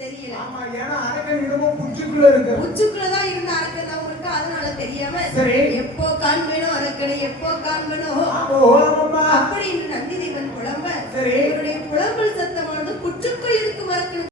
தெரியல. ஆமா, ஏன்னா அரக்கன் இடமும் புச்சுக்குள்ள இருக்கு. புச்சுக்குள்ளதான் இருந்த அரக்கன் அவங்களுக்கு அதனால தெரியாம சரி எப்போ காண்பேனோ அரக்கனை எப்போ காண்பேனோ அப்படின்னு நந்தி தேவன் புலம்ப சரி இவருடைய புலம்பல் சத்தமானது புற்றுக்குள்ள